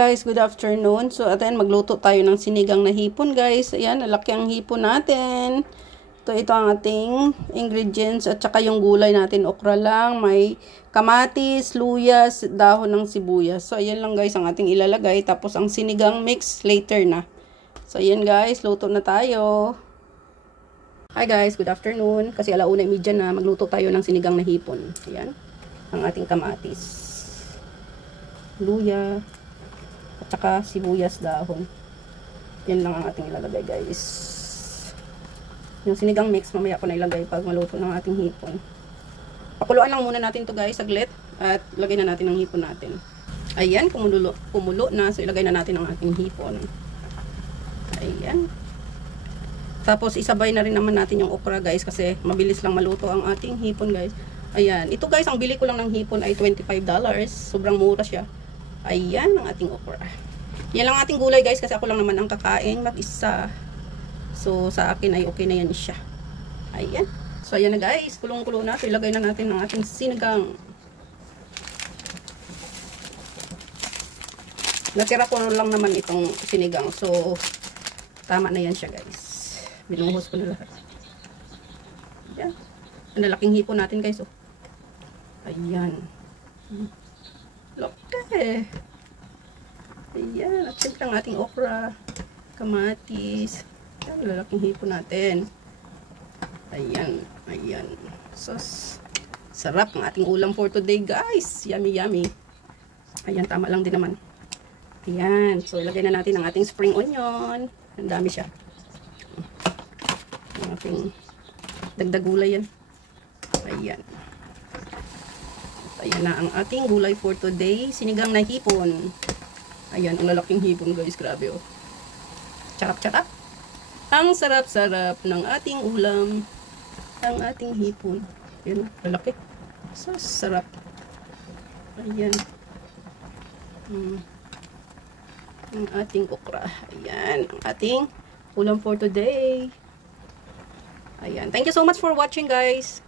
Guys, good afternoon. So, atin magluto tayo ng sinigang na hipon, guys. Ayan, nalaki ang hipon natin. Ito ang ating ingredients at saka yung gulay natin. Okra lang, may kamatis, luyas, dahon ng sibuyas. So, ayan lang guys ang ating ilalagay. Tapos, ang sinigang mix later na. So, ayan guys, luto na tayo. Hi guys, good afternoon. Kasi 1:30 na, magluto tayo ng sinigang na hipon. Ayan, ang ating kamatis, luya, at saka sibuyas, dahon. Yan lang ang ating ilalagay guys. Yung sinigang mix mamaya ko na ilagay pag maluto ng ating hipon. Pakuluan lang muna natin to guys saglit at lagay na natin ang hipon natin. Ayan, kumulo na. So ilagay na natin ang ating hipon. Ayan. Tapos isabay na rin naman natin yung okra guys kasi mabilis lang maluto ang ating hipon guys. Ayan, ito guys ang bili ko lang ng hipon ay $25. Sobrang mura siya. Ayan ang ating okra. Yan lang ating gulay guys kasi ako lang naman ang kakain mag-isa. So sa akin ay okay na yan siya. Ayan. So ayan na guys, kulong-kulo na. So ilagay na natin ang ating sinigang. Natira ko lang naman itong sinigang. So tama na yan siya guys. Binuhos ko na lahat. Ayan. Ang lalaking hipon natin guys. Oh. Ayan. Okay. Ayan. At siyempre ang ating okra, kamatis. Ayan, lalaking hipon natin. Ayan. Ayan. Sos. Sarap ang ating ulam for today guys. Yummy, yummy. Ayan, tama lang din naman. Ayan. So, ilagay na natin ang ating spring onion. Ang dami siya. Ang ating dagdag gulay yan. Ayan. Ayan na ang ating gulay for today. Sinigang na hipon. Ayan, ang lalaking hipon guys. Grabe oh. Charap-charap. Ang sarap-sarap ng ating ulam. Ang ating hipon. Ayan, lalaki. So, sarap. Ayan. Ang ating okra. Ayan, ang ating ulam for today. Ayan. Thank you so much for watching guys.